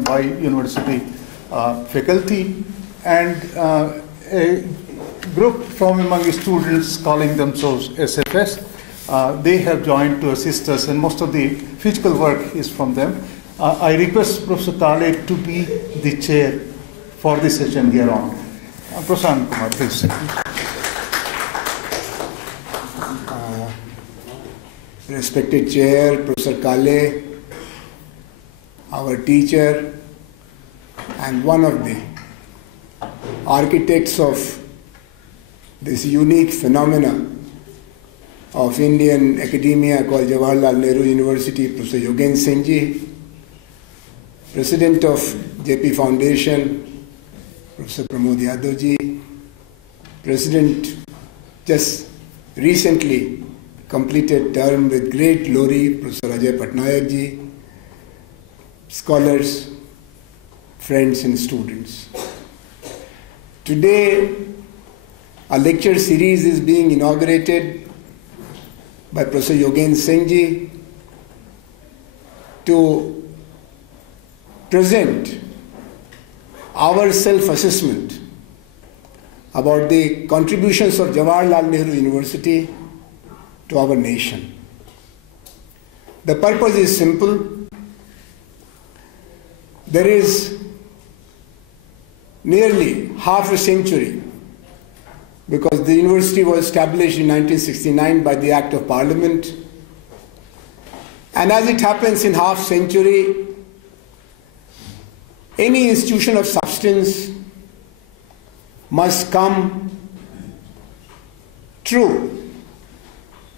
by university faculty and a group from among students calling themselves SFS. They have joined to assist us, and most of the physical work is from them. I request Professor Kale to be the chair for this session here on. Professor Anand Kumar, please. Respected Chair, Professor Kale, our teacher, and one of the architects of this unique phenomena of Indian academia called Jawaharlal Nehru University, Professor Yogen Singh ji, President of JP Foundation, Professor Pramod Yadav ji, President just recently completed term with great glory, Professor Ajay Patnaik ji, scholars, friends and students. Today, a lecture series is being inaugurated by Professor Yogen Singh ji to present our self-assessment about the contributions of Jawaharlal Nehru University to our nation. The purpose is simple. There is nearly half a century, because the university was established in 1969 by the Act of Parliament, and as it happens in half century, any institution of substance must come true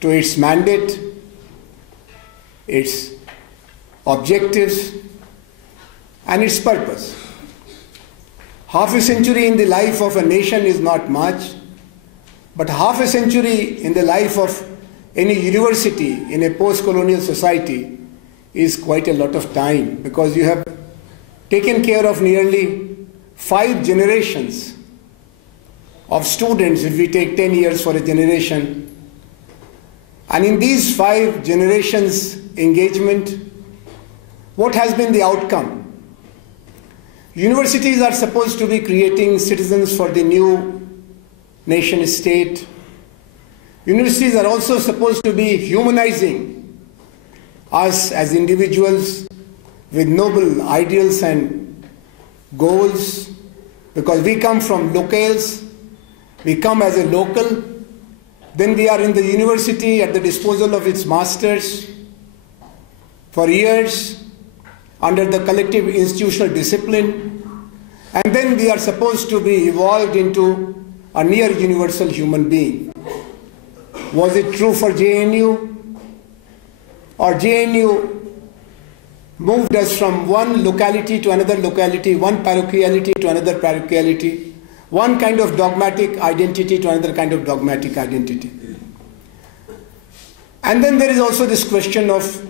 to its mandate, its objectives, and its purpose. Half a century in the life of a nation is not much, but half a century in the life of any university in a post-colonial society is quite a lot of time, because you have taken care of nearly 5 generations of students, if we take 10 years for a generation. And in these 5 generations engagement, what has been the outcome? Universities are supposed to be creating citizens for the new nation state. Universities are also supposed to be humanizing us as individuals with noble ideals and goals, because we come from locales, we come as a local, then we are in the university at the disposal of its masters for years under the collective institutional discipline, and then we are supposed to be evolved into a near universal human being. Was it true for JNU? Or JNU moved us from one locality to another locality, one parochiality to another parochiality, one kind of dogmatic identity to another kind of dogmatic identity. And then there is also this question of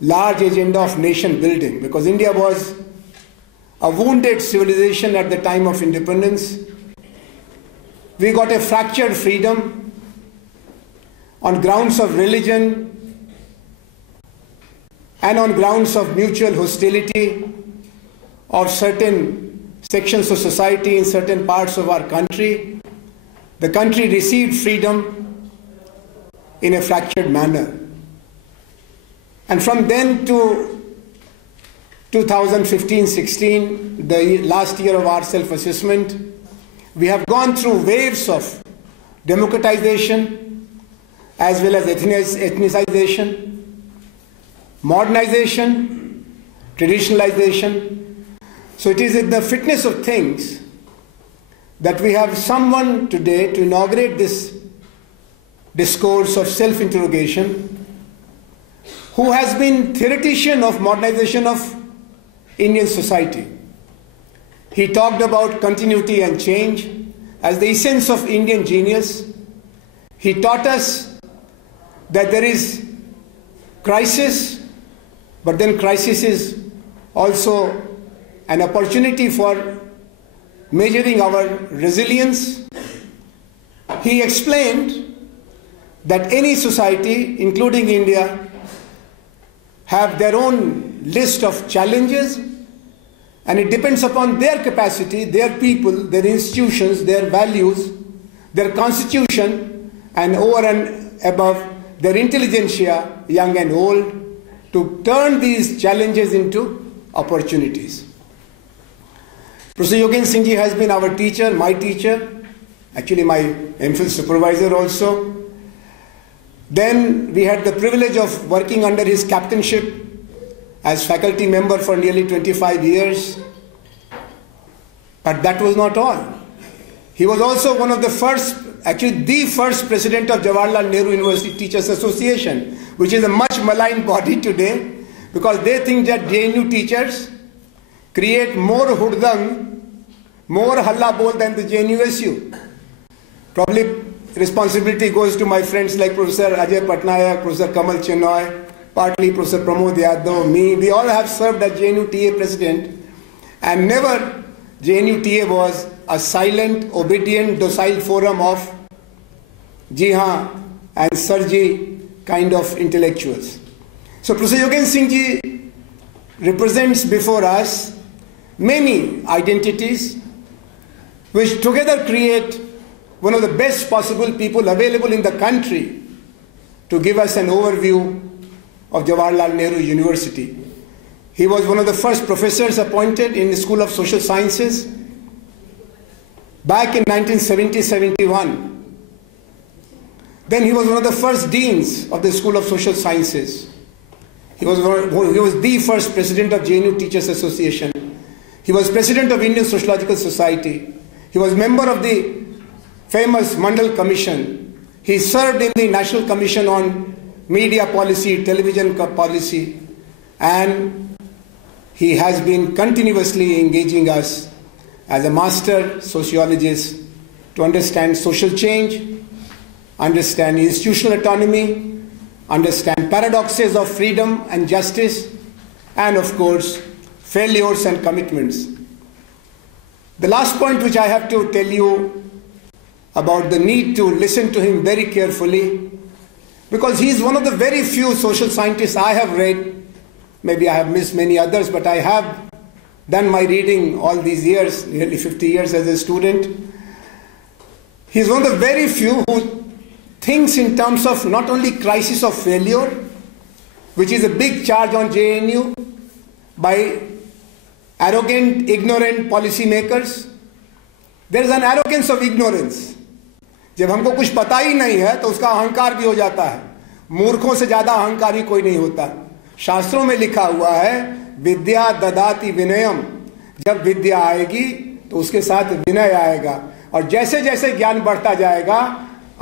large agenda of nation building, because India was a wounded civilization at the time of independence. We got a fractured freedom on grounds of religion and on grounds of mutual hostility of certain sections of society in certain parts of our country. The country received freedom in a fractured manner. And from then to 2015-16, the last year of our self-assessment, we have gone through waves of democratization as well as ethnicization, modernization, traditionalization. So it is in the fitness of things that we have someone today to inaugurate this discourse of self-interrogation, who has been theoretician of modernization of Indian society. He talked about continuity and change as the essence of Indian genius. He taught us that there is crisis, but then crisis is also an opportunity for measuring our resilience. He explained that any society, including India, have their own list of challenges And it depends upon their capacity, their people, their institutions, their values, their constitution, and over and above their intelligentsia, young and old, to turn these challenges into opportunities. Professor Yogen Singh Ji has been our teacher, my teacher, actually my MPhil supervisor also. Then we had the privilege of working under his captainship as faculty member for nearly 25 years. But that was not all. He was also one of the first, actually the first president of Jawaharlal Nehru University Teachers Association, which is a much maligned body today, because they think that JNU teachers create more hurdang, more halla bol than the JNUSU. Probably responsibility goes to my friends like Professor Ajay Patnaik, Professor Kamal Chenoy, partly Professor Pramod Yadav, me. We all have served as JNU TA president, and never JNU TA was a silent, obedient, docile forum of ji haan and sir ji kind of intellectuals. So Professor Yogen Singh Ji represents before us many identities which together create one of the best possible people available in the country to give us an overview of Jawaharlal Nehru University. He was one of the first professors appointed in the School of Social Sciences back in 1970-71. Then he was one of the first deans of the School of Social Sciences. He was the first president of JNU Teachers Association. He was president of Indian Sociological Society. He was member of the famous Mandal Commission. He served in the National Commission on Media Policy, Television Policy, and he has been continuously engaging us as a master sociologist to understand social change, understand institutional autonomy, understand paradoxes of freedom and justice, and of course, failures and commitments. The last point which I have to tell you about the need to listen to him very carefully, because he is one of the very few social scientists I have read. Maybe I have missed many others, but I have done my reading all these years, nearly 50 years as a student. He is one of the very few who thinks in terms of not only crisis of failure, which is a big charge on JNU by arrogant, ignorant policy makers. There is an arrogance of ignorance. जब हमको कुछ पता ही नहीं है तो उसका अहंकार भी हो जाता है. मूर्खों से ज्यादा अहंकारी कोई नहीं होता. शास्त्रों में लिखा हुआ है विद्या ददाति विनयम. जब विद्या आएगी तो उसके साथ विनय आएगा, और जैसे जैसे ज्ञान बढ़ता जाएगा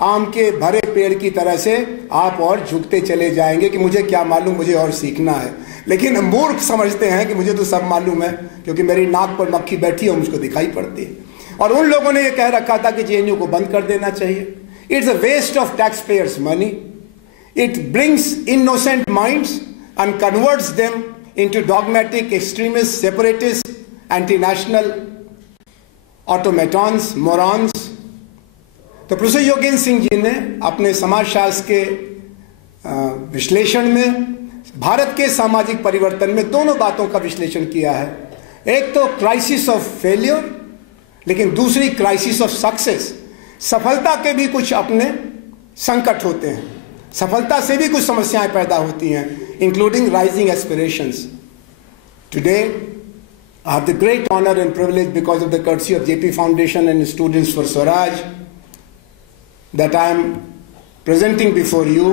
आम के भरे पेड़ की तरह से आप और झुकते चले जाएंगे कि मुझे क्या मालूम, मुझे और सीखना है. लेकिन मूर्ख समझते हैं कि मुझे तो सब मालूम है क्योंकि मेरी नाक पर मक्खी बैठी है, मुझको दिखाई पड़ती है. और उन लोगों ने ये कह रखा था कि जेएनयू को बंद कर देना चाहिए. It's a waste of tax payers money. It brings innocent minds and converts them into dogmatic, extremist, separatist, anti-national automatons, morons. तो प्रोफेसर योगेंद्र सिंह जी ने अपने समाजशास्त्र के विश्लेषण में भारत के सामाजिक परिवर्तन में दोनों बातों का विश्लेषण किया है. एक तो क्राइसिस ऑफ फेलियर, लेकिन दूसरी क्राइसिस ऑफ सक्सेस. सफलता के भी कुछ अपने संकट होते हैं, सफलता से भी कुछ समस्याएं पैदा होती हैं, including rising aspirations. Today, I have the great honor and privilege, because of the courtesy of JP Foundation and Students for Swaraj, that I am presenting before you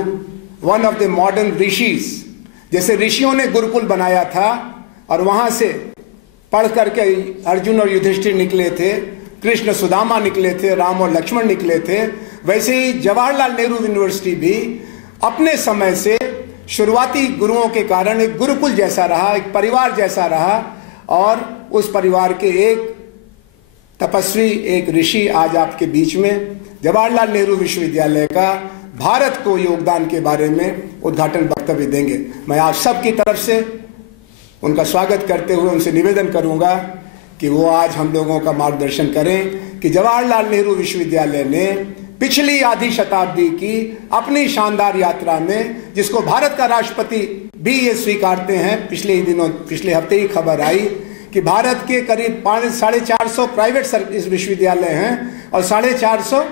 one of the modern rishis. जैसे ऋषियों ने गुरुकुल बनाया था और वहां से पढ़ करके अर्जुन और युधिष्ठिर निकले थे, कृष्ण सुदामा निकले थे, राम और लक्ष्मण निकले थे, वैसे ही जवाहरलाल नेहरू यूनिवर्सिटी भी अपने समय से शुरुआती गुरुओं के कारण एक गुरुकुल जैसा रहा, एक परिवार जैसा रहा, और उस परिवार के एक तपस्वी, एक ऋषि आज आपके बीच में जवाहरलाल नेहरू विश्वविद्यालय का भारत को योगदान के बारे में उद्घाटन वक्तव्य देंगे. मैं आप सबकी तरफ से उनका स्वागत करते हुए उनसे निवेदन करूंगा कि वो आज हम लोगों का मार्गदर्शन करें कि जवाहरलाल नेहरू विश्वविद्यालय ने पिछली आधी शताब्दी की अपनी शानदार यात्रा में, जिसको भारत का राष्ट्रपति भी ये स्वीकारते हैं, पिछले हफ्ते ही खबर आई कि भारत के करीब 450 प्राइवेट विश्वविद्यालय हैं और 450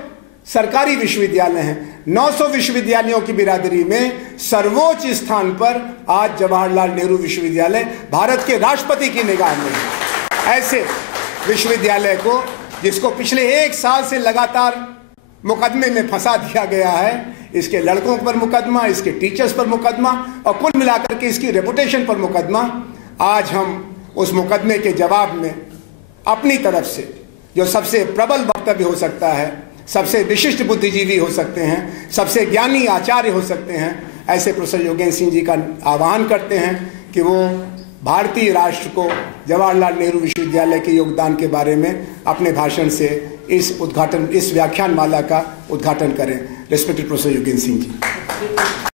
सरकारी विश्वविद्यालय हैं। 900 विश्वविद्यालयों की बिरादरी में सर्वोच्च स्थान पर आज जवाहरलाल नेहरू विश्वविद्यालय भारत के राष्ट्रपति की निगाह में है। ऐसे विश्वविद्यालय को, जिसको पिछले 1 साल से लगातार मुकदमे में फंसा दिया गया है, इसके लड़कों पर मुकदमा, इसके टीचर्स पर मुकदमा और कुल मिलाकर के इसकी रेपुटेशन पर मुकदमा, आज हम उस मुकदमे के जवाब में अपनी तरफ से जो सबसे प्रबल वक्तव्य हो सकता है, सबसे विशिष्ट बुद्धिजीवी हो सकते हैं, सबसे ज्ञानी आचार्य हो सकते हैं, ऐसे प्रोफेसर योगेंद्र सिंह जी का आह्वान करते हैं कि वो भारतीय राष्ट्र को जवाहरलाल नेहरू विश्वविद्यालय के योगदान के बारे में अपने भाषण से इस व्याख्यान माला का उद्घाटन करें। Respected professor Yogendra Singh ji.